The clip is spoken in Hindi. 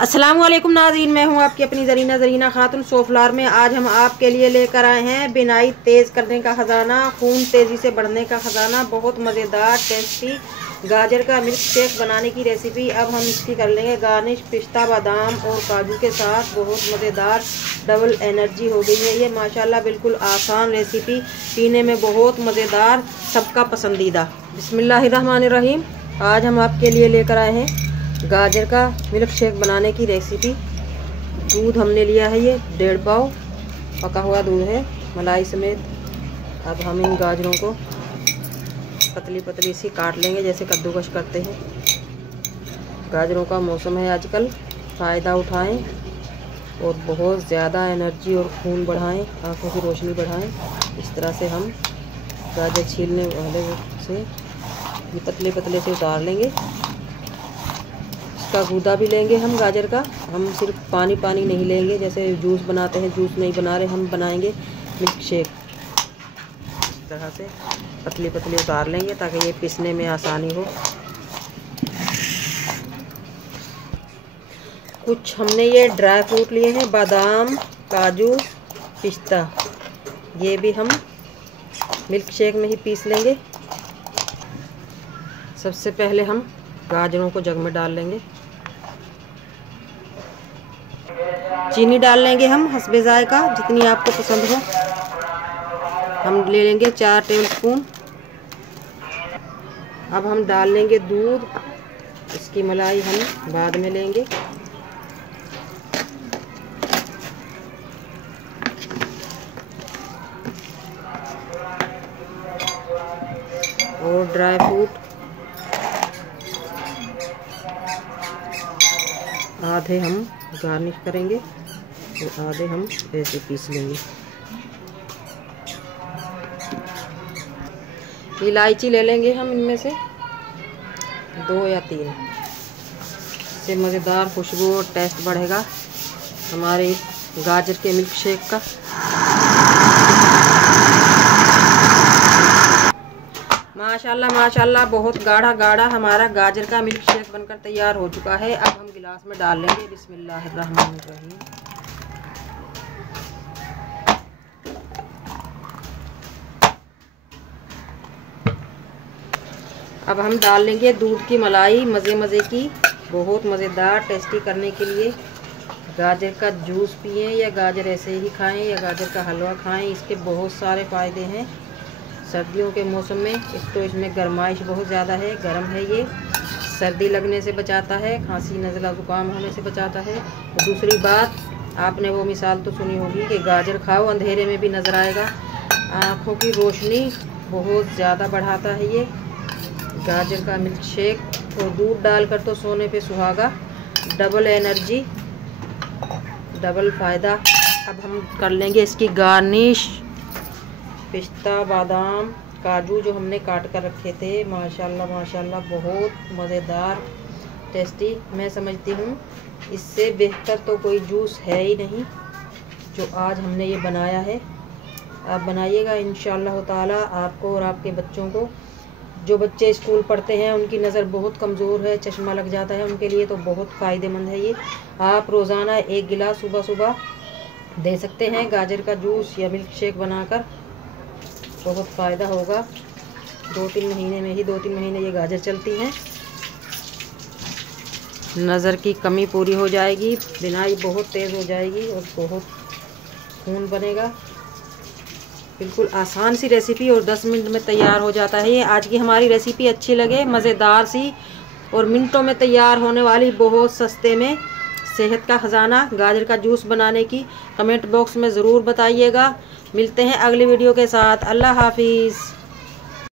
अस्सलामुअलैकुम नाज़रीन, मैं हूं आपकी अपनी ज़रीना खातून सोफलार में। आज हम आपके लिए लेकर आए हैं बिनाई तेज़ करने का ख़जाना, खून तेज़ी से बढ़ने का ख़जाना, बहुत मज़ेदार टेस्टी गाजर का मिल्क शेक बनाने की रेसिपी। अब हम इसकी कर लेंगे गार्निश पिस्ता बादाम और काजू के साथ। बहुत मज़ेदार डबल एनर्जी हो गई है ये माशाल्लाह। बिल्कुल आसान रेसिपी, पीने में बहुत मज़ेदार, सबका पसंदीदा। बिस्मिल्लाहिर्रहमानिर्रहीम। आज हम आपके लिए लेकर आए हैं गाजर का मिल्क शेक बनाने की रेसिपी। दूध हमने लिया है ये 1.5 पाव पका हुआ दूध है मलाई समेत। अब हम इन गाजरों को पतली पतली सी काट लेंगे जैसे कद्दूकस करते हैं। गाजरों का मौसम है आजकल, फ़ायदा उठाएं और बहुत ज़्यादा एनर्जी और खून बढ़ाएं, आँखों की रोशनी बढ़ाएं। इस तरह से हम गाजर छीलने वाले से ये पतले पतले से उतार लेंगे। इसका गूदा भी लेंगे हम गाजर का। हम सिर्फ पानी पानी नहीं लेंगे, जैसे जूस बनाते हैं, जूस नहीं बना रहे, हम बनाएंगे मिल्क शेक। इस तरह से पतली पतली उतार लेंगे ताकि ये पीसने में आसानी हो। कुछ हमने ये ड्राई फ्रूट लिए हैं, बादाम, काजू, पिस्ता। ये भी हम मिल्क शेक में ही पीस लेंगे। सबसे पहले हम गाजरों को जग में डाल लेंगे। चीनी डाल लेंगे हम हस्बे जायका, जितनी आपको पसंद हो। हम ले लेंगे 4 टेबलस्पून। अब हम डाल लेंगे दूध, इसकी मलाई हम बाद में लेंगे। और ड्राई फ्रूट आधे हम गार्निश करेंगे और आधे हम ऐसे पीस लेंगे। इलायची ले लेंगे हम, इनमें से 2 या 3। इससे मज़ेदार खुशबू और टेस्ट बढ़ेगा हमारे गाजर के मिल्क शेक का। माशाल्लाह माशाल्लाह, बहुत गाढ़ा गाढ़ा हमारा गाजर का मिल्क शेक बनकर तैयार हो चुका है। अब हम गिलास में डाल लेंगे। बिस्मिल्लाहिर्रहमानिर्रहीम। अब हम डाल लेंगे दूध की मलाई मज़े मज़े की, बहुत मज़ेदार टेस्टी करने के लिए। गाजर का जूस पिएं या गाजर ऐसे ही खाएं या गाजर का हलवा खाएं, इसके बहुत सारे फ़ायदे हैं। सर्दियों के मौसम में एक तो इसमें गर्माइश बहुत ज़्यादा है, गर्म है ये, सर्दी लगने से बचाता है, खांसी नज़ला ज़ुकाम होने से बचाता है। और दूसरी बात, आपने वो मिसाल तो सुनी होगी कि गाजर खाओ अंधेरे में भी नज़र आएगा। आँखों की रोशनी बहुत ज़्यादा बढ़ाता है ये गाजर का मिल्क शेक। और दूध डालकर तो सोने पे सुहागा, डबल एनर्जी, डबल फ़ायदा। अब हम कर लेंगे इसकी गार्निश पिस्ता बादाम काजू जो हमने काट कर रखे थे। माशाल्लाह माशाल्लाह, बहुत मज़ेदार टेस्टी। मैं समझती हूँ इससे बेहतर तो कोई जूस है ही नहीं जो आज हमने ये बनाया है। आप बनाइएगा इंशाअल्लाह ताला। आपको और आपके बच्चों को, जो बच्चे स्कूल पढ़ते हैं उनकी नज़र बहुत कमज़ोर है, चश्मा लग जाता है, उनके लिए तो बहुत फ़ायदेमंद है ये। आप रोज़ाना 1 गिलास सुबह सुबह दे सकते हैं गाजर का जूस या मिल्क शेक बनाकर, बहुत फ़ायदा होगा। 2-3 महीने में ही, 2-3 महीने ये गाजर चलती हैं। नज़र की कमी पूरी हो जाएगी, बिनाई बहुत तेज़ हो जाएगी और बहुत खून बनेगा। बिल्कुल आसान सी रेसिपी और 10 मिनट में तैयार हो जाता है ये। आज की हमारी रेसिपी अच्छी लगे, मज़ेदार सी और मिनटों में तैयार होने वाली, बहुत सस्ते में सेहत का ख़जाना गाजर का जूस बनाने की कमेंट बॉक्स में ज़रूर बताइएगा। मिलते हैं अगली वीडियो के साथ। अल्लाह हाफिज़।